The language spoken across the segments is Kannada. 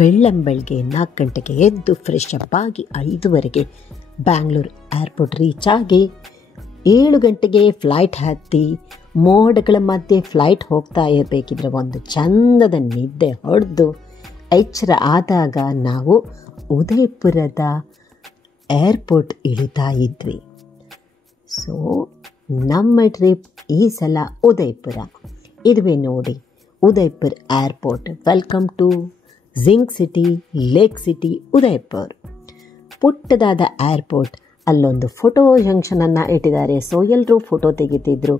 ಬೆಳ್ಳಂಬೆಳಗ್ಗೆ 4 ಗಂಟೆಗೆ ಎದ್ದು ಫ್ರೆಶ್ ಅಪ್ ಆಗಿ 5:15 ಬ್ಯಾಂಗ್ಳೂರು ಏರ್ಪೋರ್ಟ್ ರೀಚ್ ಆಗಿ 7 ಗಂಟೆಗೆ ಫ್ಲೈಟ್ ಹತ್ತಿ ಮೋಡಗಳ ಮಧ್ಯೆ ಫ್ಲೈಟ್ ಹೋಗ್ತಾ ಇರಬೇಕಿದ್ರೆ ಒಂದು ಚಂದದ ನಿದ್ದೆ ಹೊಡೆದು ಎಚ್ಚರ ಆದಾಗ ನಾವು ಉದಯಪುರದ ಏರ್ಪೋರ್ಟ್ ಇಳಿತಾ ಇದ್ವಿ. ಸೊ ನಮ್ಮ ಟ್ರಿಪ್ ಈ ಸಲ ಉದಯಪುರ. ಇದುವೇ ನೋಡಿ Udaipur airport. Welcome to zinc city, lake city, Udaipur. ಪುಟ್ಟದಾದ ಏರ್ಪೋರ್ಟ್. ಅಲ್ಲೊಂದು ಫೋಟೋ ಜಂಕ್ಷನನ್ನು ಇಟ್ಟಿದ್ದಾರೆ. ಸೊ ಎಲ್ಲರೂ ಫೋಟೋ ತೆಗಿತಿದ್ರು.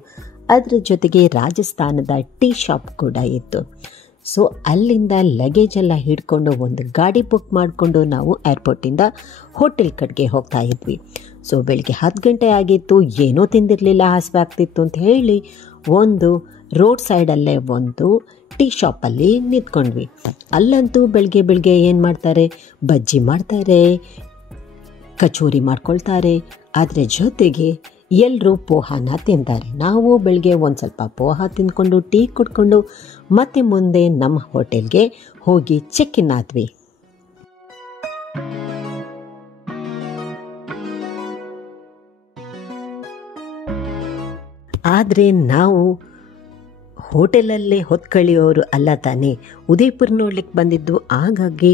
ಅದರ ಜೊತೆಗೆ ರಾಜಸ್ಥಾನದ ಟೀ ಶಾಪ್ ಕೂಡ ಇತ್ತು. ಸೊ ಅಲ್ಲಿಂದ ಲಗೇಜೆಲ್ಲ ಹಿಡ್ಕೊಂಡು ಒಂದು ಗಾಡಿ ಬುಕ್ ಮಾಡಿಕೊಂಡು ನಾವು ಏರ್ಪೋರ್ಟಿಂದ ಹೋಟೆಲ್ ಕಡೆಗೆ ಹೋಗ್ತಾ ಇದ್ವಿ. ಸೊ ಬೆಳಿಗ್ಗೆ 10 ಗಂಟೆ ಆಗಿತ್ತು. ಏನೂ ತಿಂದಿರಲಿಲ್ಲ, ಹಸಿವೆ ಆಗ್ತಿತ್ತು ಅಂತ ಹೇಳಿ ಒಂದು ರೋಡ್ ಸೈಡಲ್ಲೇ ಒಂದು ಟೀ ಶಾಪಲ್ಲಿ ನಿಂತ್ಕೊಂಡ್ವಿ. ಅಲ್ಲಂತೂ ಬೆಳಗ್ಗೆ ಏನು ಮಾಡ್ತಾರೆ, ಬಜ್ಜಿ ಮಾಡ್ತಾರೆ, ಕಚೋರಿ ಮಾಡ್ಕೊಳ್ತಾರೆ. ಅದರ ಜೊತೆಗೆ ಎಲ್ಲರೂ ಪೋಹಾನ ತಿಂತಾರೆ. ನಾವು ಬೆಳಗ್ಗೆ ಒಂದು ಸ್ವಲ್ಪ ಪೋಹ ತಿಂದ್ಕೊಂಡು ಟೀ ಕುಡ್ಕೊಂಡು ಮತ್ತೆ ಮುಂದೆ ನಮ್ಮ ಹೋಟೆಲ್ಗೆ ಹೋಗಿ ಚೆಕ್ ಇನ್ ಆದ್ವಿ. ಆದರೆ ನಾವು ಹೋಟೆಲಲ್ಲೇ ಹೊತ್ಕಳಿಯೋರು ಅಲ್ಲ ತಾನೇ, ಉದಯಪುರ ನೋಡ್ಲಿಕ್ಕೆ ಬಂದಿದ್ದು. ಹಾಗಾಗಿ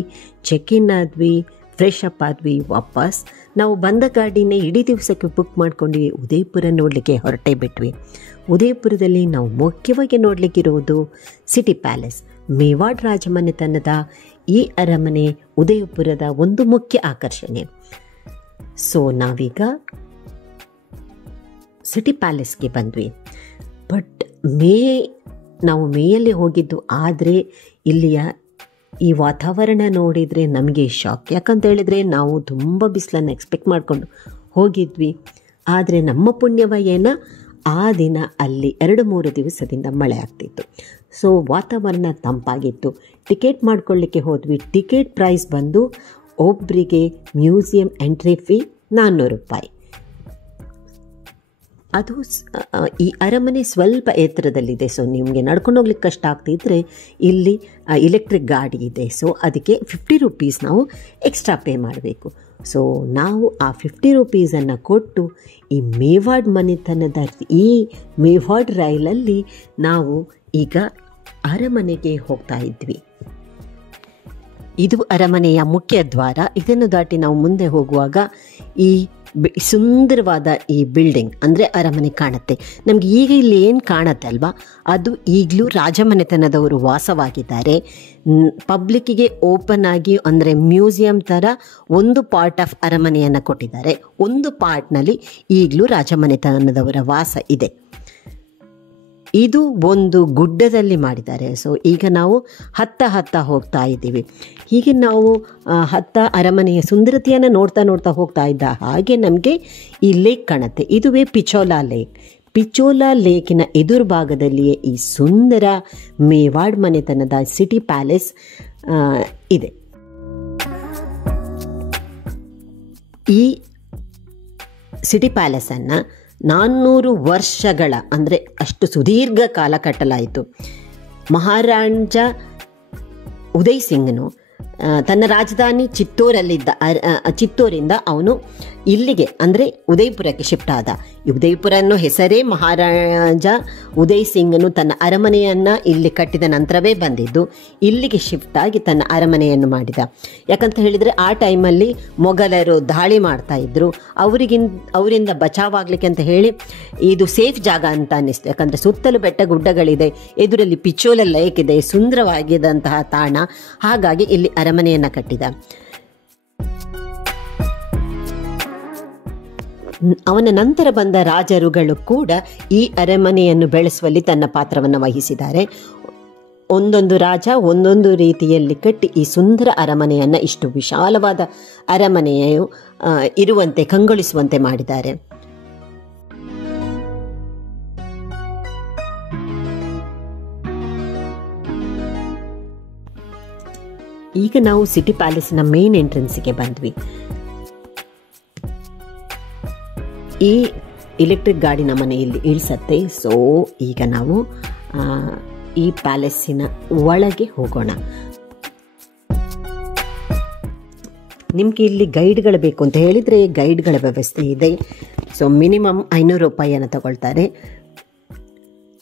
ಚೆಕ್ ಇನ್ ಆದ್ವಿ, ಫ್ರೆಶ್ ಅಪ್ ಆದ್ವಿ. ವಾಪಸ್ ನಾವು ಬಂದ ಗಾಡಿನೇ ಇಡೀ ದಿವಸಕ್ಕೆ ಬುಕ್ ಮಾಡ್ಕೊಂಡ್ವಿ. ಉದಯಪುರ ನೋಡಲಿಕ್ಕೆ ಹೊರಟೇ ಬಿಟ್ವಿ. ಉದಯಪುರದಲ್ಲಿ ನಾವು ಮುಖ್ಯವಾಗಿ ನೋಡಲಿಕ್ಕಿರುವುದು ಸಿಟಿ ಪ್ಯಾಲೇಸ್. ಮೇವಾಡ್ ರಾಜಮನೆತನದ ಈ ಅರಮನೆ ಉದಯಪುರದ ಒಂದು ಮುಖ್ಯ ಆಕರ್ಷಣೆ. ಸೊ ನಾವೀಗ ಸಿಟಿ ಪ್ಯಾಲೇಸ್ಗೆ ಬಂದ್ವಿ. ಬಟ್ ನಾವು ಮೇಯಲ್ಲಿ ಹೋಗಿದ್ದು. ಆದರೆ ಇಲ್ಲಿಯ ಈ ವಾತಾವರಣ ನೋಡಿದರೆ ನಮಗೆ ಶಾಕ್. ಯಾಕಂತ ಹೇಳಿದರೆ ನಾವು ತುಂಬ ಬಿಸಿಲನ್ನು ಎಕ್ಸ್ಪೆಕ್ಟ್ ಮಾಡಿಕೊಂಡು ಹೋಗಿದ್ವಿ. ಆದರೆ ನಮ್ಮ ಪುಣ್ಯವ ಏನ, ಆ ದಿನ ಅಲ್ಲಿ 2-3 ದಿವಸದಿಂದ ಮಳೆ ಆಗ್ತಿತ್ತು. ಸೊ ವಾತಾವರಣ ತಂಪಾಗಿತ್ತು. ಟಿಕೆಟ್ ಮಾಡ್ಕೊಳ್ಳಿಕ್ಕೆ ಹೋದ್ವಿ. ಟಿಕೆಟ್ ಪ್ರೈಸ್ ಬಂದು ಒಬ್ಬರಿಗೆ ಮ್ಯೂಸಿಯಂ ಎಂಟ್ರಿ ಫೀ 400 ರೂಪಾಯಿ. ಅದು ಈ ಅರಮನೆ ಸ್ವಲ್ಪ ಎತ್ತರದಲ್ಲಿದೆ. ಸೊ ನಿಮಗೆ ನಡ್ಕೊಂಡು ಹೋಗ್ಲಿಕ್ಕೆ ಕಷ್ಟ ಆಗ್ತಿದ್ರೆ ಇಲ್ಲಿ ಎಲೆಕ್ಟ್ರಿಕ್ ಗಾಡಿ ಇದೆ. ಸೊ ಅದಕ್ಕೆ 50 ರೂಪೀಸ್ ನಾವು ಎಕ್ಸ್ಟ್ರಾ ಪೇ ಮಾಡಬೇಕು. ಸೊ ನಾವು ಆ 50 ರೂಪೀಸನ್ನು ಕೊಟ್ಟು ಈ ಮೇವಾಡ್ ಮನೆತನದ ಈ ಮೇವಾಡ್ ರೈಲಲ್ಲಿ ನಾವು ಈಗ ಅರಮನೆಗೆ ಹೋಗ್ತಾ ಇದ್ವಿ. ಇದು ಅರಮನೆಯ ಮುಖ್ಯ ದ್ವಾರ. ಇದನ್ನು ದಾಟಿ ನಾವು ಮುಂದೆ ಹೋಗುವಾಗ ಈ ಸುಂದರವಾದ ಈ ಬಿಲ್ಡಿಂಗ್ ಅಂದರೆ ಅರಮನೆ ಕಾಣುತ್ತೆ ನಮಗೆ. ಈಗ ಇಲ್ಲಿ ಏನು ಕಾಣುತ್ತೆ ಅಲ್ವಾ, ಅದು ಈಗಲೂ ರಾಜಮನೆತನದವರು ವಾಸವಾಗಿದ್ದಾರೆ. ಪಬ್ಲಿಕ್ಕಿಗೆ ಓಪನ್ ಆಗಿ ಅಂದರೆ ಮ್ಯೂಸಿಯಂ ಥರ ಒಂದು ಪಾರ್ಟ್ ಆಫ್ ಅರಮನೆಯನ್ನು ಕೊಟ್ಟಿದ್ದಾರೆ. ಒಂದು ಪಾರ್ಟ್ನಲ್ಲಿ ಈಗಲೂ ರಾಜಮನೆತನದವರ ವಾಸ ಇದೆ. ಇದು ಒಂದು ಗುಡ್ಡದಲ್ಲಿ ಮಾಡಿದ್ದಾರೆ. ಸೊ ಈಗ ನಾವು ಹತ್ತ ಹೋಗ್ತಾ ಇದ್ದೀವಿ. ಹೀಗೆ ನಾವು ಅರಮನೆಯ ಸುಂದರತೆಯನ್ನು ನೋಡ್ತಾ ಹೋಗ್ತಾ ಇದ್ದ ಹಾಗೆ ನಮಗೆ ಈ ಲೇಕ್ ಕಾಣುತ್ತೆ. ಇದುವೇ ಪಿಚೋಲಾ ಲೇಕ್. ಪಿಚೋಲಾ ಲೇಕಿನ ಎದುರು ಭಾಗದಲ್ಲಿಯೇ ಈ ಸುಂದರ ಮೇವಾಡ್ ಮನೆತನದ ಸಿಟಿ ಪ್ಯಾಲೇಸ್ ಇದೆ. ಈ ಸಿಟಿ ಪ್ಯಾಲೇಸನ್ನು 400 ವರ್ಷಗಳ ಅಂದರೆ ಅಷ್ಟು ಸುದೀರ್ಘ ಕಾಲ ಕಟ್ಟಲಾಯಿತು. ಮಹಾರಾಜ ಉದಯ್ ಸಿಂಗ್ನು ತನ್ನ ರಾಜಧಾನಿ ಚಿತ್ತೋರಿಂದ ಅವನು ಇಲ್ಲಿಗೆ ಅಂದರೆ ಉದಯಪುರಕ್ಕೆ ಶಿಫ್ಟ್ ಆದ. ಉದಯಪುರ ಅನ್ನೋ ಹೆಸರೇ ಮಹಾರಾಜ ಉದಯ್ ಸಿಂಗನು ತನ್ನ ಅರಮನೆಯನ್ನು ಇಲ್ಲಿ ಕಟ್ಟಿದ ನಂತರವೇ ಬಂದಿದ್ದು. ಇಲ್ಲಿಗೆ ಶಿಫ್ಟ್ ಆಗಿ ತನ್ನ ಅರಮನೆಯನ್ನು ಮಾಡಿದ. ಯಾಕಂತ ಹೇಳಿದರೆ ಆ ಟೈಮಲ್ಲಿ ಮೊಘಲರು ದಾಳಿ ಮಾಡ್ತಾ ಇದ್ರು. ಅವರಿಂದ ಬಚಾವಾಗಲಿಕ್ಕೆ ಅಂತ ಹೇಳಿ ಇದು ಸೇಫ್ ಜಾಗ ಅಂತ ಅನ್ನಿಸ್ತು. ಯಾಕಂದರೆ ಸುತ್ತಲೂ ಬೆಟ್ಟ ಗುಡ್ಡಗಳಿದೆ, ಎದುರಲ್ಲಿ ಪಿಚೋಲಾ ಲೇಕ್ ಇದೆ, ಸುಂದರವಾಗಿದ್ದಂತಹ ತಾಣ. ಹಾಗಾಗಿ ಇಲ್ಲಿ ಅರಮನೆಯನ್ನು ಕಟ್ಟಿದ. ಅವನ ನಂತರ ಬಂದ ರಾಜರುಗಳು ಕೂಡ ಈ ಅರಮನೆಯನ್ನು ಬೆಳೆಸುವಲ್ಲಿ ತನ್ನ ಪಾತ್ರವನ್ನು ವಹಿಸಿದ್ದಾರೆ. ಒಂದೊಂದು ರಾಜ ಒಂದೊಂದು ರೀತಿಯಲ್ಲಿ ಕಟ್ಟಿ ಈ ಸುಂದರ ಅರಮನೆಯನ್ನು, ಇಷ್ಟು ವಿಶಾಲವಾದ ಅರಮನೆಯು ಇರುವಂತೆ ಕಂಗೊಳಿಸುವಂತೆ ಮಾಡಿದ್ದಾರೆ. ಈಗ ನಾವು ಸಿಟಿ ಪ್ಯಾಲೇಸ್ನ ಮೇನ್ ಎಂಟ್ರೆನ್ಸಿಗೆ ಬಂದ್ವಿ. ಈ ಎಲೆಕ್ಟ್ರಿಕ್ ಗಾಡಿ ನಮ್ಮನೆ ಇಲ್ಲಿ ಇಳಿಸತ್ತೆ. ಸೊ ಈಗ ನಾವು ಈ ಪ್ಯಾಲೇಸಿನ ಒಳಗೆ ಹೋಗೋಣ. ನಿಮಗೆ ಇಲ್ಲಿ ಗೈಡ್ಗಳು ಬೇಕು ಅಂತ ಹೇಳಿದರೆ ಗೈಡ್ಗಳ ವ್ಯವಸ್ಥೆ ಇದೆ. ಸೊ ಮಿನಿಮಮ್ 500 ರೂಪಾಯಿಯನ್ನು ತಗೊಳ್ತಾರೆ.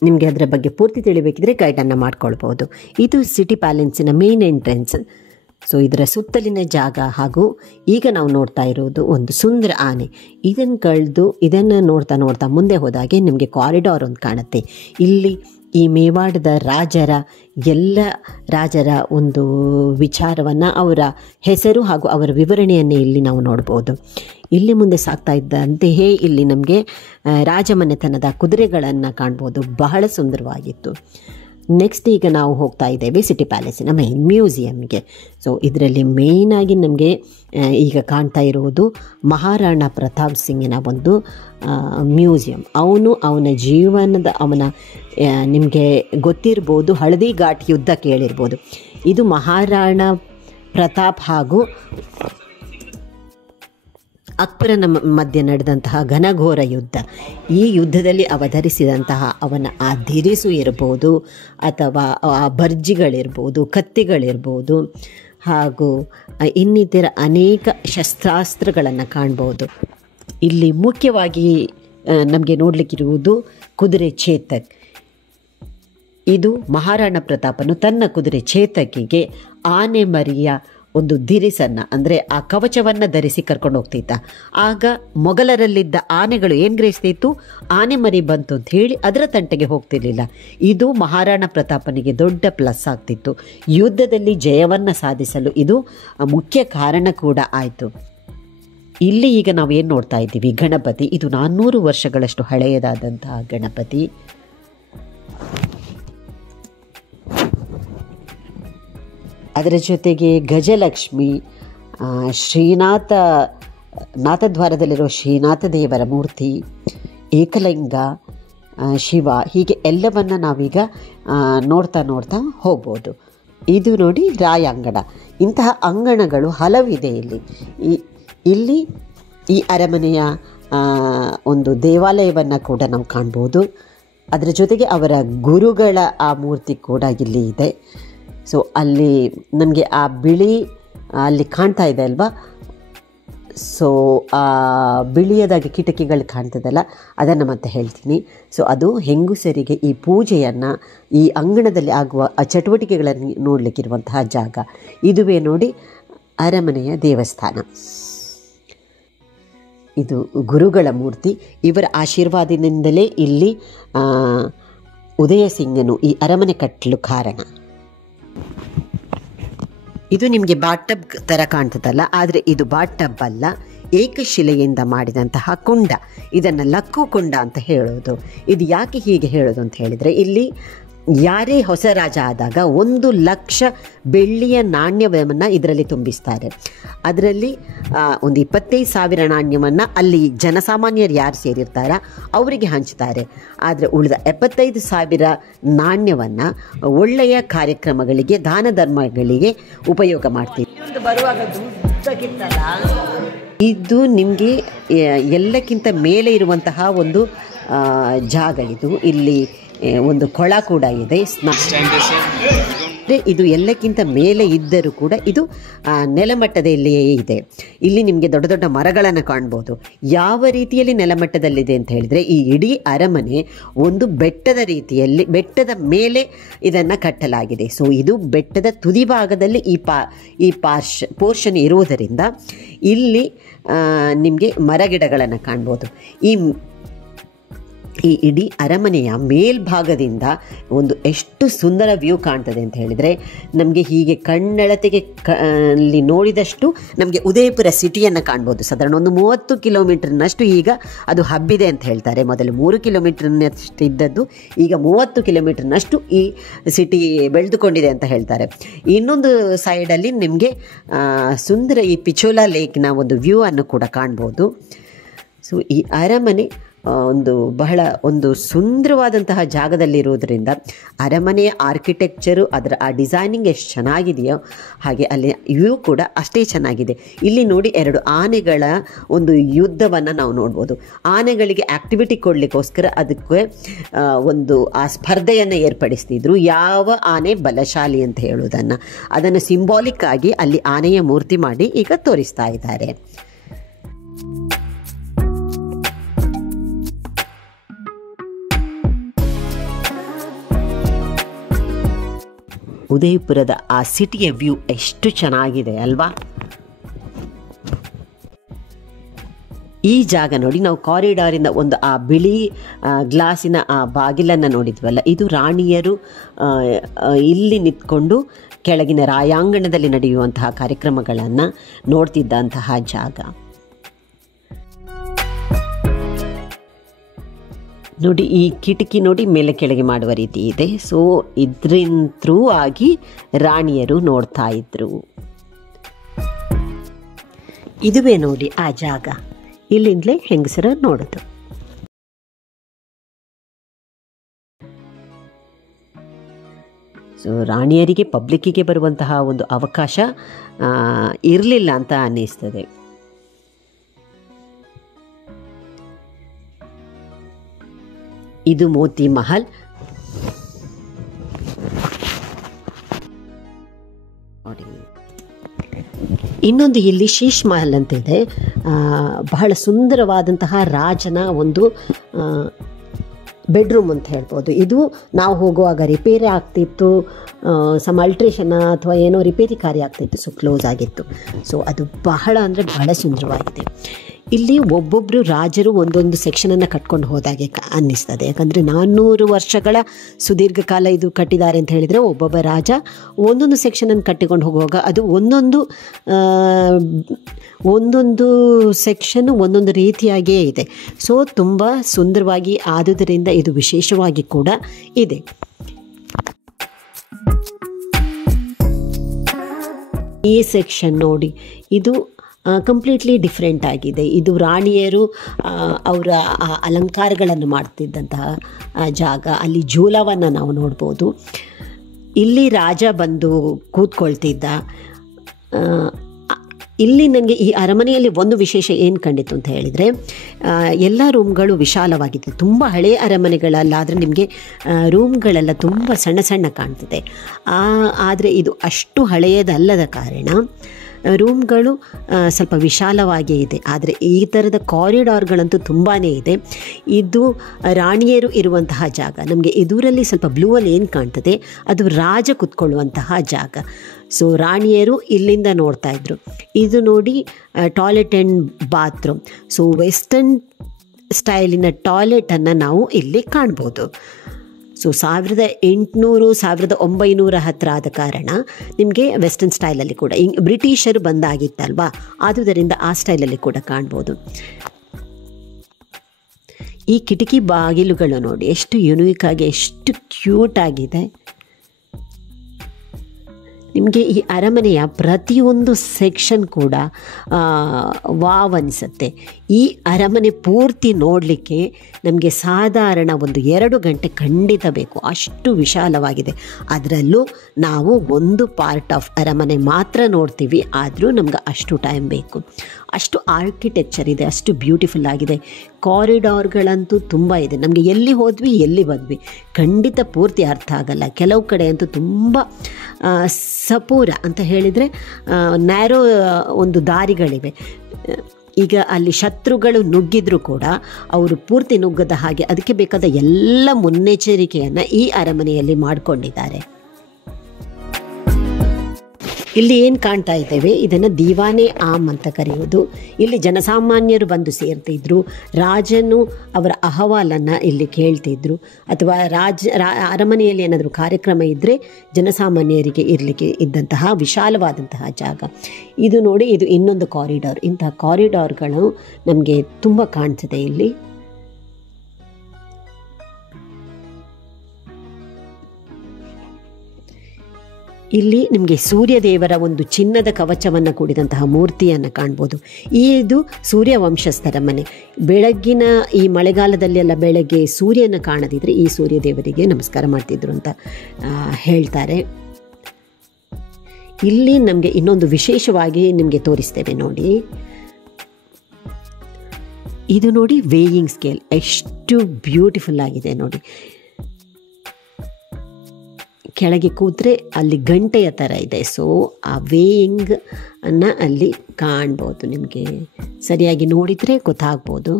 ನಿಮಗೆ ಅದರ ಬಗ್ಗೆ ಪೂರ್ತಿ ತಿಳಿಬೇಕಿದ್ರೆ ಗೈಡನ್ನು ಮಾಡ್ಕೊಳ್ಬೋದು. ಇದು ಸಿಟಿ ಪ್ಯಾಲೇಸಿನ ಮೇನ್ ಎಂಟ್ರೆನ್ಸ್. ಸೊ ಇದರ ಸುತ್ತಲಿನ ಜಾಗ ಹಾಗೂ ಈಗ ನಾವು ನೋಡ್ತಾ ಇರೋದು ಒಂದು ಸುಂದರ ಆನೆ. ಇದನ್ನು ನೋಡ್ತಾ ಮುಂದೆ ಹೋದಾಗೆ ನಿಮಗೆ ಕಾರಿಡಾರ್ ಒಂದು ಕಾಣುತ್ತೆ. ಇಲ್ಲಿ ಈ ಮೇವಾಡದ ಎಲ್ಲ ರಾಜರ ಒಂದು ವಿಚಾರವನ್ನು, ಅವರ ಹೆಸರು ಹಾಗೂ ಅವರ ವಿವರಣೆಯನ್ನೇ ಇಲ್ಲಿ ನಾವು ನೋಡ್ಬೋದು. ಇಲ್ಲಿ ಮುಂದೆ ಸಾಗ್ತಾ ಇದ್ದಂತೆಯೇ ಇಲ್ಲಿ ನಮಗೆ ರಾಜಮನೆತನದ ಕುದುರೆಗಳನ್ನು ಕಾಣ್ಬೋದು. ಬಹಳ ಸುಂದರವಾಗಿತ್ತು. ನೆಕ್ಸ್ಟ್ ಈಗ ನಾವು ಹೋಗ್ತಾ ಇದ್ದೇವೆ ಸಿಟಿ ಪ್ಯಾಲೇಸಿನ ಮೈನ್ ಮ್ಯೂಸಿಯಮ್ಗೆ. ಸೊ ಇದರಲ್ಲಿ ಮೇಯ್ನಾಗಿ ನಮಗೆ ಈಗ ಕಾಣ್ತಾ ಇರೋದು ಮಹಾರಾಣಾ ಪ್ರತಾಪ್ ಸಿಂಗಿನ ಒಂದು ಮ್ಯೂಸಿಯಂ. ಅವನ ಜೀವನದ ನಿಮಗೆ ಗೊತ್ತಿರ್ಬೋದು, ಹಳದಿ ಘಾಟ್ ಯುದ್ಧ ಕೇಳಿರ್ಬೋದು. ಇದು ಮಹಾರಾಣಾ ಪ್ರತಾಪ್ ಹಾಗೂ ಅಕ್ಬರನ ಮಧ್ಯೆ ನಡೆದಂತಹ ಘನಘೋರ ಯುದ್ಧ. ಈ ಯುದ್ಧದಲ್ಲಿ ಅವತರಿಸಿದಂತಹ ಅವನ ಆ ಧಿರಿಸು ಇರ್ಬೋದು, ಅಥವಾ ಆ ಬರ್ಜಿಗಳಿರ್ಬೋದು, ಕತ್ತಿಗಳಿರ್ಬೋದು, ಹಾಗೂ ಇನ್ನಿತರ ಅನೇಕ ಶಸ್ತ್ರಾಸ್ತ್ರಗಳನ್ನು ಕಾಣ್ಬೋದು. ಇಲ್ಲಿ ಮುಖ್ಯವಾಗಿ ನಮಗೆ ನೋಡಲಿಕ್ಕಿರುವುದು ಕುದುರೆ ಚೇತಕ್. ಇದು ಮಹಾರಾಣಾ ಪ್ರತಾಪನು ತನ್ನ ಕುದುರೆ ಚೇತಕಿಗೆ ಆನೆ ಮರಿಯ ಒಂದು ಧಿರಿಸನ್ನು, ಅಂದರೆ ಆ ಕವಚವನ್ನು ಧರಿಸಿ ಕರ್ಕೊಂಡು ಹೋಗ್ತಿದ್ದ. ಆಗ ಮೊಘಲರಲ್ಲಿದ್ದ ಆನೆಗಳು ಏನು ಗ್ರಹಿಸ್ತಿತ್ತು, ಆನೆ ಮರಿ ಬಂತು ಅಂತ ಹೇಳಿ ಅದರ ತಂಟೆಗೆ ಹೋಗ್ತಿರ್ಲಿಲ್ಲ. ಇದು ಮಹಾರಾಣಾ ಪ್ರತಾಪನಿಗೆ ದೊಡ್ಡ ಪ್ಲಸ್ ಆಗ್ತಿತ್ತು. ಯುದ್ಧದಲ್ಲಿ ಜಯವನ್ನು ಸಾಧಿಸಲು ಇದು ಮುಖ್ಯ ಕಾರಣ ಕೂಡ ಆಯಿತು. ಇಲ್ಲಿ ಈಗ ನಾವು ಏನು ನೋಡ್ತಾ ಇದ್ದೀವಿ, ಗಣಪತಿ. ಇದು 400 ವರ್ಷಗಳಷ್ಟು ಹಳೆಯದಾದಂತಹ ಗಣಪತಿ. ಅದರ ಜೊತೆಗೆ ಗಜಲಕ್ಷ್ಮಿ, ನಾಥದ್ವಾರದಲ್ಲಿರುವ ಶ್ರೀನಾಥ ದೇವರ ಮೂರ್ತಿ, ಏಕಲಿಂಗ, ಶಿವ, ಹೀಗೆ ಎಲ್ಲವನ್ನು ನಾವೀಗ ನೋಡ್ತಾ ಹೋಗ್ಬೋದು. ಇದು ನೋಡಿ ರಾಯಾಂಗಣ. ಇಂತಹ ಅಂಗಣಗಳು ಹಲವಿದೆ ಇಲ್ಲಿ ಈ ಅರಮನೆಯ ಒಂದು ದೇವಾಲಯವನ್ನು ಕೂಡ ನಾವು ಕಾಣ್ಬೋದು. ಅದರ ಜೊತೆಗೆ ಅವರ ಗುರುಗಳ ಆ ಮೂರ್ತಿ ಕೂಡ ಇಲ್ಲಿ ಇದೆ. ಸೊ ಅಲ್ಲಿ ನಮಗೆ ಆ ಬಿಳಿ ಅಲ್ಲಿ ಕಾಣ್ತಾ ಇದೆ ಅಲ್ವಾ, ಸೊ ಆ ಬಿಳಿಯದಾಗಿ ಕಿಟಕಿಗಳು ಕಾಣ್ತದಲ್ಲ, ಅದನ್ನು ಮತ್ತೆ ಹೇಳ್ತೀನಿ. ಸೊ ಅದು ಹೆಂಗುಸರಿಗೆ ಈ ಪೂಜೆಯನ್ನು, ಈ ಅಂಗಣದಲ್ಲಿ ಆಗುವ ಆ ಚಟುವಟಿಕೆಗಳನ್ನು ನೋಡಲಿಕ್ಕಿರುವಂತಹ ಜಾಗ. ಇದುವೇ ನೋಡಿ ಅರಮನೆಯ ದೇವಸ್ಥಾನ. ಇದು ಗುರುಗಳ ಮೂರ್ತಿ. ಇವರ ಆಶೀರ್ವಾದದಿಂದಲೇ ಇಲ್ಲಿ ಉದಯ ಸಿಂಗನು ಈ ಅರಮನೆ ಕಟ್ಟಲು ಕಾರಣ. ಇದು ನಿಮಗೆ ಬಾಟಬ್ ಥರ ಕಾಣ್ತದಲ್ಲ, ಆದರೆ ಇದು ಬಾಟಬ್ ಅಲ್ಲ, ಏಕಶಿಲೆಯಿಂದ ಮಾಡಿದಂತಹ ಕುಂಡ. ಇದನ್ನು ಲಕ್ಕು ಕುಂಡ ಅಂತ ಹೇಳೋದು. ಇದು ಯಾಕೆ ಹೀಗೆ ಹೇಳೋದು ಅಂತ ಹೇಳಿದರೆ, ಇಲ್ಲಿ ಯಾರೇ ಹೊಸ ರಾಜ ಆದಾಗ 1 ಲಕ್ಷ ಬೆಳ್ಳಿಯ ನಾಣ್ಯವನ್ನು ಇದರಲ್ಲಿ ತುಂಬಿಸ್ತಾರೆ. ಅದರಲ್ಲಿ ಒಂದು 25,000 ನಾಣ್ಯವನ್ನು ಅಲ್ಲಿ ಜನಸಾಮಾನ್ಯರು ಯಾರು ಸೇರಿರ್ತಾರ ಅವರಿಗೆ ಹಂಚ್ತಾರೆ. ಆದರೆ ಉಳಿದ 75,000 ನಾಣ್ಯವನ್ನು ಒಳ್ಳೆಯ ಕಾರ್ಯಕ್ರಮಗಳಿಗೆ, ದಾನ ಧರ್ಮಗಳಿಗೆ ಉಪಯೋಗ ಮಾಡ್ತೀವಿ. ಇದು ನಿಮಗೆ ಎಲ್ಲಕ್ಕಿಂತ ಮೇಲೆ ಇರುವಂತಹ ಒಂದು ಜಾಗ. ಇಲ್ಲಿ ಒಂದು ಕೊಳ ಕೂಡ ಇದೆ. ಇದು ಎಲ್ಲಕ್ಕಿಂತ ಮೇಲೆ ಇದ್ದರೂ ಕೂಡ ಇದು ನೆಲಮಟ್ಟದಲ್ಲಿಯೇ ಇದೆ. ಇಲ್ಲಿ ನಿಮಗೆ ದೊಡ್ಡ ದೊಡ್ಡ ಮರಗಳನ್ನು ಕಾಣ್ಬೋದು. ಯಾವ ರೀತಿಯಲ್ಲಿ ನೆಲಮಟ್ಟದಲ್ಲಿದೆ ಅಂತ ಹೇಳಿದರೆ, ಈ ಇಡೀ ಅರಮನೆ ಒಂದು ಬೆಟ್ಟದ ರೀತಿಯಲ್ಲಿ, ಬೆಟ್ಟದ ಮೇಲೆ ಇದನ್ನು ಕಟ್ಟಲಾಗಿದೆ. ಸೊ ಇದು ಬೆಟ್ಟದ ತುದಿ ಭಾಗದಲ್ಲಿ ಈ ಪೋರ್ಷನ್ ಇರುವುದರಿಂದ ಇಲ್ಲಿ ನಿಮಗೆ ಮರಗಿಡಗಳನ್ನು ಕಾಣ್ಬೋದು. ಈ ಇಡೀ ಅರಮನೆಯ ಮೇಲ್ಭಾಗದಿಂದ ಒಂದು ಎಷ್ಟು ಸುಂದರ ವ್ಯೂ ಕಾಣ್ತದೆ ಅಂತ ಹೇಳಿದರೆ, ನಮಗೆ ಹೀಗೆ ಕಣ್ಣಳತೆಗೆ ಅಲ್ಲಿ ನೋಡಿದಷ್ಟು ನಮಗೆ ಉದಯಪುರ ಸಿಟಿಯನ್ನು ಕಾಣ್ಬೋದು. ಸಾಧಾರಣ ಒಂದು 30 ಕಿಲೋಮೀಟರ್ನಷ್ಟು ಈಗ ಅದು ಹಬ್ಬಿದೆ ಅಂತ ಹೇಳ್ತಾರೆ. ಮೊದಲು 3 ಕಿಲೋಮೀಟರ್ನಷ್ಟು ಇದ್ದದ್ದು ಈಗ 30 ಕಿಲೋಮೀಟರ್ನಷ್ಟು ಈ ಸಿಟಿ ಬೆಳೆದುಕೊಂಡಿದೆ ಅಂತ ಹೇಳ್ತಾರೆ. ಇನ್ನೊಂದು ಸೈಡಲ್ಲಿ ನಿಮಗೆ ಸುಂದರ ಈ ಪಿಚೋಲಾ ಲೇಕ್ನ ಒಂದು ವ್ಯೂ ಅನ್ನು ಕೂಡ ಕಾಣ್ಬೋದು. ಸೊ ಈ ಅರಮನೆ ಬಹಳ ಒಂದು ಸುಂದರವಾದಂತಹ ಜಾಗದಲ್ಲಿರುವುದರಿಂದ ಅರಮನೆಯ ಆರ್ಕಿಟೆಕ್ಚರು ಅದರ ಆ ಡಿಸೈನಿಂಗ್ ಎಷ್ಟು ಚೆನ್ನಾಗಿದೆಯೋ ಹಾಗೆ ಅಲ್ಲಿ ವ್ಯೂ ಕೂಡ ಅಷ್ಟೇ ಚೆನ್ನಾಗಿದೆ. ಇಲ್ಲಿ ನೋಡಿ 2 ಆನೆಗಳ ಒಂದು ಯುದ್ಧವನ್ನು ನಾವು ನೋಡ್ಬೋದು. ಆನೆಗಳಿಗೆ ಆ್ಯಕ್ಟಿವಿಟಿ ಕೊಡಲಿಕ್ಕೋಸ್ಕರ ಅದಕ್ಕೆ ಒಂದು ಆ ಸ್ಪರ್ಧೆಯನ್ನು ಏರ್ಪಡಿಸ್ತಿದ್ರು, ಯಾವ ಆನೆ ಬಲಶಾಲಿ ಅಂತ ಹೇಳುವುದನ್ನು. ಅದನ್ನು ಸಿಂಬಾಲಿಕ್ ಆಗಿ ಅಲ್ಲಿ ಆನೆಯ ಮೂರ್ತಿ ಮಾಡಿ ಈಗ ತೋರಿಸ್ತಾ ಇದ್ದಾರೆ. ಉದಯಪುರದ ಆ ಸಿಟಿಯ ವ್ಯೂ ಎಷ್ಟು ಚೆನ್ನಾಗಿದೆ ಅಲ್ವಾ. ಈ ಜಾಗ ನೋಡಿ, ನಾವು ಕಾರಿಡಾರಿಂದ ಒಂದು ಆ ಬಿಳಿ ಗ್ಲಾಸಿನ ಆ ಬಾಗಿಲನ್ನು ನೋಡಿದ್ವಲ್ಲ, ಇದು ರಾಣಿಯರು ಇಲ್ಲಿ ನಿಂತ್ಕೊಂಡು ಕೆಳಗಿನ ರಾಯಾಂಗಣದಲ್ಲಿ ನಡೆಯುವಂತಹ ಕಾರ್ಯಕ್ರಮಗಳನ್ನು ನೋಡ್ತಿದ್ದಂತಹ ಜಾಗ ನೋಡಿ. ಈ ಕಿಟಕಿ ನೋಡಿ ಮೇಲೆ ಕೆಳಗೆ ಮಾಡುವ ರೀತಿ ಇದೆ. ಸೊ ಇದ್ರಿಂದ್ರೂ ಆಗಿ ರಾಣಿಯರು ನೋಡ್ತಾ ಇದ್ರು. ಇದುವೇ ನೋಡಿ ಆ ಜಾಗ, ಇಲ್ಲಿಂದಲೇ ಹೆಂಗಸರ ನೋಡೋದು. ಸೊ ರಾಣಿಯರಿಗೆ ಪಬ್ಲಿಕ್ಕಿಗೆ ಬರುವಂತಹ ಒಂದು ಅವಕಾಶ ಇರಲಿಲ್ಲ ಅಂತ ಅನ್ನಿಸ್ತದೆ. ಇದು ಮೋತಿ ಮಹಲ್. ಇನ್ನೊಂದು ಇಲ್ಲಿ ಶೀಶ್ ಮಹಲ್ ಅಂತ ಇದೆ. ಬಹಳ ಸುಂದರವಾದಂತಹ ರಾಜನ ಒಂದು ಬೆಡ್ರೂಮ್ ಅಂತ ಹೇಳ್ಬೋದು. ಇದು ನಾವು ಹೋಗುವಾಗ ರಿಪೇರಿ ಆಗ್ತಿತ್ತು, ಸಮ್ ಅಲ್ಟ್ರೇಷನ್ ಅಥವಾ ಏನೋ ರಿಪೇರಿ ಕಾರ್ಯ ಆಗ್ತಿತ್ತು, ಸೊ ಕ್ಲೋಸ್ ಆಗಿತ್ತು. ಸೊ ಅದು ಬಹಳ ಅಂದರೆ ಬಹಳ ಸುಂದರವಾಗಿದೆ. ಇಲ್ಲಿ ಒಬ್ಬೊಬ್ಬರು ರಾಜರು ಒಂದೊಂದು ಸೆಕ್ಷನನ್ನು ಕಟ್ಕೊಂಡು ಹೋದಾಗೆ ಅನ್ನಿಸ್ತದೆ. ಯಾಕಂದರೆ 400 ವರ್ಷಗಳ ಸುದೀರ್ಘ ಕಾಲ ಇದು ಕಟ್ಟಿದ್ದಾರೆ ಅಂತ ಹೇಳಿದರೆ, ಒಬ್ಬೊಬ್ಬ ರಾಜ ಒಂದೊಂದು ಸೆಕ್ಷನನ್ನು ಕಟ್ಟಿಕೊಂಡು ಹೋಗುವಾಗ ಅದು ಒಂದೊಂದು ಸೆಕ್ಷನ್ನು ಒಂದೊಂದು ರೀತಿಯಾಗಿಯೇ ಇದೆ. ಸೊ ತುಂಬ ಸುಂದರವಾಗಿ ಆದುದರಿಂದ ಇದು ವಿಶೇಷವಾಗಿ ಕೂಡ ಇದೆ. ಈ ಸೆಕ್ಷನ್ ನೋಡಿ, ಇದು ಕಂಪ್ಲೀಟ್ಲಿ ಡಿಫ್ರೆಂಟ್ ಆಗಿದೆ. ಇದು ರಾಣಿಯರು ಅವರ ಅಲಂಕಾರಗಳನ್ನು ಮಾಡ್ತಿದ್ದಂತಹ ಜಾಗ. ಅಲ್ಲಿ ಜೂಲವನ್ನು ನಾವು ನೋಡ್ಬೋದು. ಇಲ್ಲಿ ರಾಜ ಬಂದು ಕೂತ್ಕೊಳ್ತಿದ್ದ. ಇಲ್ಲಿ ನನಗೆ ಈ ಅರಮನೆಯಲ್ಲಿ ಒಂದು ವಿಶೇಷ ಏನು ಕಂಡಿತು ಅಂತ ಹೇಳಿದರೆ, ಎಲ್ಲ ರೂಮ್ಗಳು ವಿಶಾಲವಾಗಿದೆ. ತುಂಬ ಹಳೆಯ ಅರಮನೆಗಳಲ್ಲಾದರೆ ನಿಮಗೆ ರೂಮ್ಗಳೆಲ್ಲ ತುಂಬ ಸಣ್ಣ ಸಣ್ಣ ಕಾಣ್ತಿದೆ. ಆದರೆ ಇದು ಅಷ್ಟು ಹಳೆಯದಲ್ಲದ ಕಾರಣ ರೂಮ್ಗಳು ಸ್ವಲ್ಪ ವಿಶಾಲವಾಗಿಯೇ ಇದೆ. ಆದರೆ ಈ ಥರದ ಕಾರಿಡಾರ್ಗಳಂತೂ ತುಂಬಾ ಇದೆ. ಇದು ರಾಣಿಯರು ಇರುವಂತಹ ಜಾಗ. ನಮಗೆ ಎದುರಲ್ಲಿ ಸ್ವಲ್ಪ ಬ್ಲೂವಲ್ಲಿ ಏನು ಕಾಣ್ತದೆ ಅದು ರಾಜ ಕೂತ್ಕೊಳ್ಳುವಂತಹ ಜಾಗ. ಸೊ ರಾಣಿಯರು ಇಲ್ಲಿಂದ ನೋಡ್ತಾ ಇದ್ರು. ಇದು ನೋಡಿ toilet and bathroom. So western ಸ್ಟೈಲಿನ ಟಾಯ್ಲೆಟನ್ನು ನಾವು ಇಲ್ಲಿ ಕಾಣ್ಬೋದು. ಸೊ 1800 1900 ಹತ್ತಿರ ಆದ ಕಾರಣ ನಿಮಗೆ ವೆಸ್ಟರ್ನ್ ಸ್ಟೈಲಲ್ಲಿ ಕೂಡ ಬ್ರಿಟಿಷರು ಬಂದಾಗಿತ್ತಲ್ವಾ, ಆದುದರಿಂದ ಆ ಸ್ಟೈಲಲ್ಲಿ ಕೂಡ ಕಾಣ್ಬೋದು. ಈ ಕಿಟಕಿ ಬಾಗಿಲುಗಳು ನೋಡಿ ಎಷ್ಟು ಯುನೀಕ್ ಆಗಿ, ಎಷ್ಟು ಕ್ಯೂಟ್ ಆಗಿದೆ. ನಿಮಗೆ ಈ ಅರಮನೆಯ ಪ್ರತಿಯೊಂದು ಸೆಕ್ಷನ್ ಕೂಡ ವಾವ್ ಅನಿಸುತ್ತೆ. ಈ ಅರಮನೆ ಪೂರ್ತಿ ನೋಡಲಿಕ್ಕೆ ನಮಗೆ ಸಾಧಾರಣ 1-2 ಗಂಟೆ ಖಂಡಿತ ಬೇಕು, ಅಷ್ಟು ವಿಶಾಲವಾಗಿದೆ. ಅದರಲ್ಲೂ ನಾವು ಒಂದು ಪಾರ್ಟ್ ಆಫ್ ಅರಮನೆ ಮಾತ್ರ ನೋಡ್ತೀವಿ, ಆದರೂ ನಮ್ಗೆ ಅಷ್ಟು ಟೈಮ್ ಬೇಕು. ಅಷ್ಟು ಆರ್ಕಿಟೆಕ್ಚರ್ ಇದೆ, ಅಷ್ಟು ಬ್ಯೂಟಿಫುಲ್ ಆಗಿದೆ. ಕಾರಿಡಾರ್ಗಳಂತೂ ತುಂಬ ಇದೆ. ನಮಗೆ ಎಲ್ಲಿ ಹೋದ್ವಿ ಎಲ್ಲಿ ಬಂದ್ವಿ ಖಂಡಿತ ಪೂರ್ತಿ ಅರ್ಥ ಆಗಲ್ಲ. ಕೆಲವು ಕಡೆ ಅಂತೂ ತುಂಬ ಸಪೂರ ಅಂತ ಹೇಳಿದರೆ ನ್ಯಾರೋ ಒಂದು ದಾರಿಗಳಿವೆ. ಈಗ ಅಲ್ಲಿ ಶತ್ರುಗಳು ನುಗ್ಗಿದ್ರು ಕೂಡ ಅವರು ಪೂರ್ತಿ ನುಗ್ಗದ ಹಾಗೆ ಅದಕ್ಕೆ ಬೇಕಾದ ಎಲ್ಲ ಮುನ್ನೆಚ್ಚರಿಕೆಯನ್ನು ಈ ಅರಮನೆಯಲ್ಲಿ ಮಾಡಿಕೊಂಡಿದ್ದಾರೆ. ಇಲ್ಲಿ ಏನು ಕಾಣ್ತಾ ಇದ್ದೇವೆ ಇದನ್ನು ದಿವಾನೆ ಆಮ್ ಅಂತ ಕರೆಯೋದು. ಇಲ್ಲಿ ಜನಸಾಮಾನ್ಯರು ಬಂದು ಸೇರ್ತಿದ್ರು, ರಾಜನು ಅವರ ಅಹವಾಲನ್ನು ಇಲ್ಲಿ ಕೇಳ್ತಿದ್ರು, ಅಥವಾ ಅರಮನೆಯಲ್ಲಿ ಏನಾದರೂ ಕಾರ್ಯಕ್ರಮ ಇದ್ದರೆ ಜನಸಾಮಾನ್ಯರಿಗೆ ಇರಲಿಕ್ಕೆ ಇದ್ದಂತಹ ವಿಶಾಲವಾದಂತಹ ಜಾಗ. ಇದು ನೋಡಿ, ಇದು ಇನ್ನೊಂದು ಕಾರಿಡಾರ್. ಇಂತಹ ಕಾರಿಡಾರ್ಗಳು ನಮಗೆ ತುಂಬ ಕಾಣ್ತಿದೆ ಇಲ್ಲಿ. ಇಲ್ಲಿ ನಿಮಗೆ ಸೂರ್ಯದೇವರ ಒಂದು ಚಿನ್ನದ ಕವಚವನ್ನು ಕೂಡಿದಂತಹ ಮೂರ್ತಿಯನ್ನು ಕಾಣ್ಬೋದು. ಇದು ಸೂರ್ಯವಂಶಸ್ಥರ ಮನೆ. ಬೆಳಗ್ಗಿನ ಈ ಮಳೆಗಾಲದಲ್ಲೆಲ್ಲ ಬೆಳಗ್ಗೆ ಸೂರ್ಯನ ಕಾಣದಿದ್ದರೆ ಈ ಸೂರ್ಯದೇವರಿಗೆ ನಮಸ್ಕಾರ ಮಾಡ್ತಿದ್ರು ಅಂತ ಹೇಳ್ತಾರೆ. ಇಲ್ಲಿ ನಮಗೆ ಇನ್ನೊಂದು ವಿಶೇಷವಾಗಿ ನಿಮಗೆ ತೋರಿಸ್ತೇವೆ ನೋಡಿ. ಇದು ನೋಡಿ ವೇಯಿಂಗ್ ಸ್ಕೇಲ್ ಎಷ್ಟು ಬ್ಯೂಟಿಫುಲ್ ಆಗಿದೆ ನೋಡಿ. ಕೆಳಗೆ ಕೂತ್ರೆ ಅಲ್ಲಿ ಗಂಟೆಯ ಥರ ಇದೆ. ಸೊ ಆ ವೇಯಿಂಗ್ ಅನ್ನು ಅಲ್ಲಿ ಕಾಣ್ಬೋದು. ನಿಮಗೆ ಸರಿಯಾಗಿ ನೋಡಿದರೆ ಗೊತ್ತಾಗ್ಬೋದು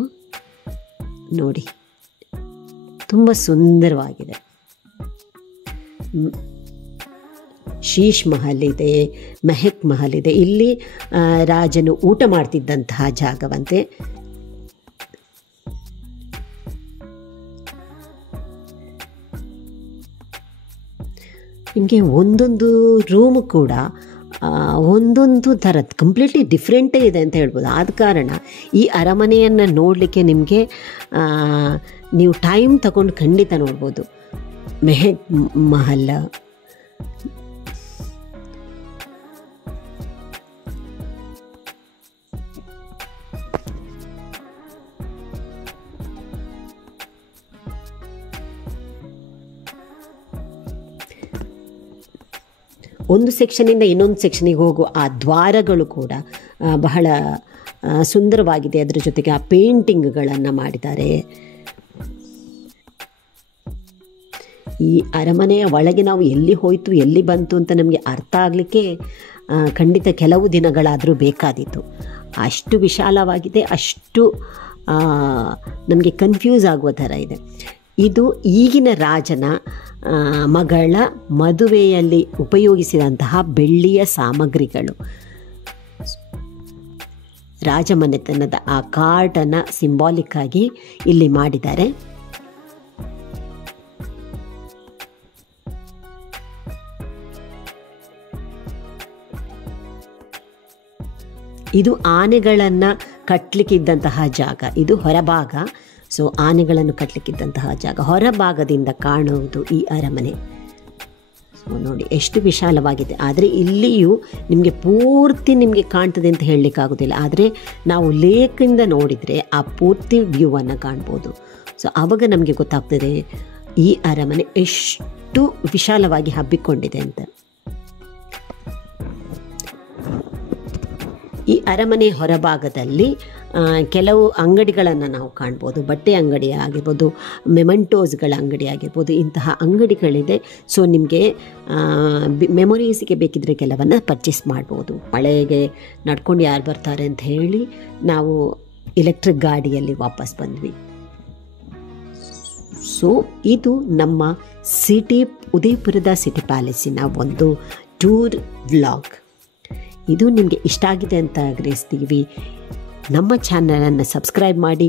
ನೋಡಿ. ತುಂಬ ಸುಂದರವಾಗಿದೆ. ಶೀಶ್ ಮಹಲ್ ಇದೆ, ಮೆಹಕ್ ಮಹಲ್ ಇದೆ. ಇಲ್ಲಿ ರಾಜನು ಊಟ ಮಾಡ್ತಿದ್ದಂತಹ ಜಾಗವಂತೆ. ನಿಮಗೆ ಒಂದೊಂದು ರೂಮು ಕೂಡ ಒಂದೊಂದು ಥರದ್ದು ಕಂಪ್ಲೀಟ್ಲಿ ಡಿಫ್ರೆಂಟೇ ಇದೆ ಅಂತ ಹೇಳ್ಬೋದು. ಆದ ಕಾರಣ ಈ ಅರಮನೆಯನ್ನು ನೋಡಲಿಕ್ಕೆ ನಿಮಗೆ ನೀವು ಟೈಮ್ ತಗೊಂಡು ಖಂಡಿತ ನೋಡ್ಬೋದು. ಮೆಹಕ್ ಮಹಲ್, ಒಂದು ಸೆಕ್ಷನಿಂದ ಇನ್ನೊಂದು ಸೆಕ್ಷನಿಗೆ ಹೋಗುವ ಆ ದ್ವಾರಗಳು ಕೂಡ ಬಹಳ ಸುಂದರವಾಗಿದೆ. ಅದರ ಜೊತೆಗೆ ಆ ಪೇಂಟಿಂಗ್ಗಳನ್ನು ಮಾಡಿದ್ದಾರೆ. ಈ ಅರಮನೆಯ ಒಳಗೆ ನಾವು ಎಲ್ಲಿ ಹೋಯಿತು ಎಲ್ಲಿ ಬಂತು ಅಂತ ನಮಗೆ ಅರ್ಥ ಆಗಲಿಕ್ಕೆ ಖಂಡಿತ ಕೆಲವು ದಿನಗಳಾದರೂ ಬೇಕಾದೀತು. ಅಷ್ಟು ವಿಶಾಲವಾಗಿದೆ, ಅಷ್ಟು ನಮಗೆ ಕನ್ಫ್ಯೂಸ್ ಆಗುವ ಥರ ಇದೆ. ಇದು ಈಗಿನ ರಾಜನ ಮಗಳ ಮದುವೆಯಲ್ಲಿ ಉಪಯೋಗಿಸಿದಂತಹ ಬೆಳ್ಳಿಯ ಸಾಮಗ್ರಿಗಳು. ರಾಜಮನೆತನದ ಆ ಕಾರ್ಡನ್ನು ಸಿಂಬಾಲಿಕ್ ಆಗಿ ಇಲ್ಲಿ ಮಾಡಿದ್ದಾರೆ. ಇದು ಆನೆಗಳನ್ನು ಕಟ್ಟಲಿಕ್ಕಿದ್ದಂತಹ ಜಾಗ. ಇದು ಹೊರಭಾಗ. ಸೊ ಆನೆಗಳನ್ನು ಕಟ್ಟಲಿಕ್ಕಿದ್ದಂತಹ ಜಾಗ. ಹೊರಭಾಗದಿಂದ ಕಾಣುವುದು ಈ ಅರಮನೆ. ಸೊ ನೋಡಿ ಎಷ್ಟು ವಿಶಾಲವಾಗಿದೆ. ಆದರೆ ಇಲ್ಲಿಯೂ ನಿಮಗೆ ಪೂರ್ತಿ ನಿಮಗೆ ಕಾಣ್ತದೆ ಅಂತ ಹೇಳಲಿಕ್ಕಾಗೋದಿಲ್ಲ. ಆದರೆ ನಾವು ಲೇಕಿಂದ ನೋಡಿದರೆ ಆ ಪೂರ್ತಿ ವ್ಯೂವನ್ನು ಕಾಣ್ಬೋದು. ಸೊ ಆವಾಗ ನಮಗೆ ಗೊತ್ತಾಗ್ತದೆ ಈ ಅರಮನೆ ಎಷ್ಟು ವಿಶಾಲವಾಗಿ ಹಬ್ಬಿಕೊಂಡಿದೆ ಅಂತ. ಈ ಅರಮನೆ ಹೊರಭಾಗದಲ್ಲಿ ಕೆಲವು ಅಂಗಡಿಗಳನ್ನು ನಾವು ಕಾಣ್ಬೋದು. ಬಟ್ಟೆ ಅಂಗಡಿ ಆಗಿರ್ಬೋದು, ಮೆಮೆಂಟೋಸ್ಗಳ ಅಂಗಡಿ ಆಗಿರ್ಬೋದು, ಇಂತಹ ಅಂಗಡಿಗಳಿದೆ. ಸೊ ನಿಮಗೆ ಮೆಮೊರೀಸಿಗೆ ಬೇಕಿದ್ದರೆ ಕೆಲವನ್ನು ಪರ್ಚೇಸ್ ಮಾಡ್ಬೋದು. ಮಳೆಗೆ ನಡ್ಕೊಂಡು ಯಾರು ಬರ್ತಾರೆ ಅಂತ ಹೇಳಿ ನಾವು ಎಲೆಕ್ಟ್ರಿಕ್ ಗಾಡಿಯಲ್ಲಿ ವಾಪಸ್ ಬಂದ್ವಿ. ಸೊ ಇದು ನಮ್ಮ ಉದಯಪುರದ ಸಿಟಿ ಪ್ಯಾಲೇಸಿನ ಒಂದು ಟೂರ್ ವ್ಲಾಗ್. ಇದು ನಿಮಗೆ ಇಷ್ಟ ಆಗಿದೆ ಅಂತ ಗ್ರಹಿಸ್ತೀವಿ. ನಮ್ಮ ಚಾನಲನ್ನು ಸಬ್ಸ್ಕ್ರೈಬ್ ಮಾಡಿ,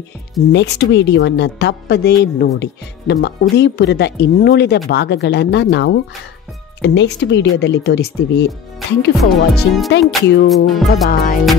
ನೆಕ್ಸ್ಟ್ ವಿಡಿಯೋವನ್ನು ತಪ್ಪದೇ ನೋಡಿ. ನಮ್ಮ ಉದಯಪುರದ ಇನ್ನುಳಿದ ಭಾಗಗಳನ್ನು ನಾವು ನೆಕ್ಸ್ಟ್ ವಿಡಿಯೋದಲ್ಲಿ ತೋರಿಸ್ತೀವಿ. Thank you for watching. Thank you. Bye.